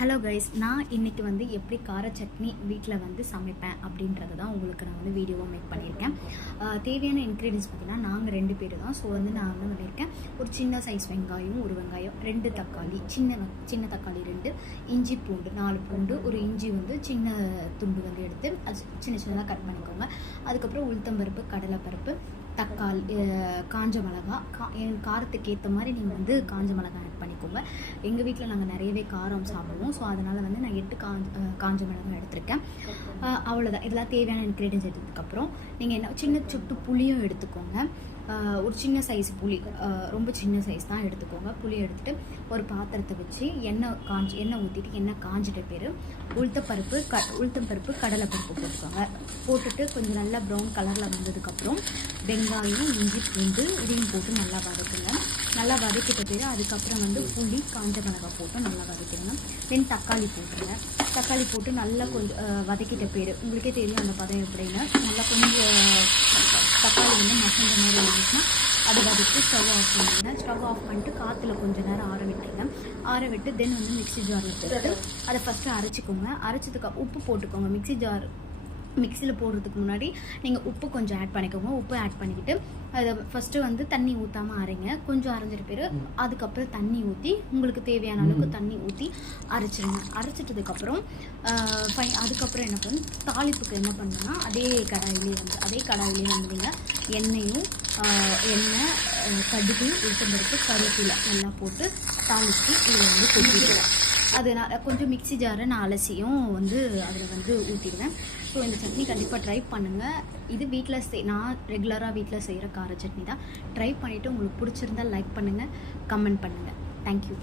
Hello guys, நான் இன்றைக்கி வந்து எப்படி கார சட்னி வீட்டில் வந்து சமைப்பேன் அப்படின்றது தான் உங்களுக்கு நான் வந்து வீடியோவாக மேக் பண்ணியிருக்கேன். தேவையான இன்க்ரீடியன்ஸ் பார்த்திங்கன்னா நாங்கள் 2 பேர் தான். ஸோ வந்து நான் வந்து பண்ணியிருக்கேன், ஒரு சின்ன சைஸ் வெங்காயம், ஒரு வெங்காயம், 2 தக்காளி, சின்ன தக்காளி 2, இஞ்சி பூண்டு 4 பூண்டு, ஒரு இஞ்சி வந்து சின்ன துண்டு வந்து எடுத்து அது சின்னதாக கட் பண்ணிக்கோங்க. அதுக்கப்புறம் உளுத்தம்பருப்பு, கடலைப்பருப்பு, தக்காளி, காஞ்ச மிளகா, என் காரத்துக்கு ஏற்ற மாதிரி நீங்கள் வந்து காஞ்ச மிளகா ஆட் பண்ணிக்கோங்க. எங்கள் வீட்டில் நாங்கள் நிறையவே காரம் சாப்பிடுவோம். ஸோ அதனால் வந்து நான் 8 காஞ்ச மிளகா எடுத்திருக்கேன். அவ்வளோதான். இதெல்லாம் தேவையான இன்க்ரீடியன்ஸ் எடுத்ததுக்கப்புறம் நீங்கள் என்ன சின்ன சொட்டு புளியும் எடுத்துக்கோங்க. ஒரு சின்ன சைஸ் புளி, ரொம்ப சின்ன சைஸ் தான் எடுத்துக்கோங்க. புளி எடுத்துகிட்டு ஒரு பாத்திரத்தை வச்சு எண்ணெய் ஊற்றிட்டு எண்ணெய் காஞ்சிட்ட பேர் உளுத்தம்பருப்பு, கடலைப்பருப்பு போட்டுக்கோங்க. போட்டுட்டு கொஞ்சம் நல்லா ப்ரௌன் கலரில் வந்ததுக்கப்புறம் வெங்காயம், இஞ்சி பூண்டு இதையும் போட்டு நல்லா வதக்குங்க. நல்லா வதக்கிட்ட பேர் அதுக்கப்புறம் வந்து புளி, காஞ்ச மிளகாய் போட்டு நல்லா வதக்கிடுங்க. தென் தக்காளி போட்டுருங்க. தக்காளி போட்டு நல்லா கொஞ்சம் வதக்கிட்ட பேர் உங்களுக்கே தெரியும் அந்த பதம் எப்படின்னு. நல்லா கொஞ்சம் தக்காளி வந்து மசந்த மாதிரி இருந்துச்சுன்னா அதை வதக்கி ஸ்டவ் ஆஃப் பண்ணிடுங்க. ஸ்டவ் ஆஃப் பண்ணிட்டு காற்றுல கொஞ்சம் நேரம் ஆற விட்டு தென் வந்து மிக்ஸி ஜாரில் போட்டு அதை ஃபஸ்ட்டு அரைச்சிக்கோங்க. அரைச்சதுக்கு உப்பு போட்டுக்கோங்க. மிக்சியில் போடுறதுக்கு முன்னாடி நீங்கள் உப்பு கொஞ்சம் ஆட் பண்ணிக்கோங்க. உப்பு ஆட் பண்ணிக்கிட்டு அதை ஃபஸ்ட்டு வந்து தண்ணி ஊற்றாமல் அரைங்க. கொஞ்சம் அரைஞ்சிட்டு பேர் அதுக்கப்புறம் தண்ணி ஊற்றி உங்களுக்கு தேவையான அளவுக்கு தண்ணி ஊற்றி அரைச்சிடுங்க. அரைச்சிட்டதுக்கப்புறம் அதுக்கப்புறம் என்ன பண்ணணும், தாளிப்புக்கு என்ன பண்ணணும்னா அதே கடாயிலே வந்து நீங்கள் எண்ணெய், கடுகு, உளுத்தம்பருப்பு, கருவேப்பிலை எல்லாம் போட்டு தாளித்து இதில் வந்து கொட்டிடுவேன். அது நான் கொஞ்சம் மிக்ஸி ஜாரை நான் அலசியும் வந்து அதில் வந்து ஊற்றிடுவேன். ஸோ இந்த சட்னி கண்டிப்பாக ட்ரை பண்ணுங்கள். இது வீட்டில் நான் ரெகுலராக வீட்டில் செய்கிற கார சட்னி தான். ட்ரை பண்ணிவிட்டு உங்களுக்கு பிடிச்சிருந்தால் லைக் பண்ணுங்கள், கமெண்ட் பண்ணுங்கள். தேங்க்யூ.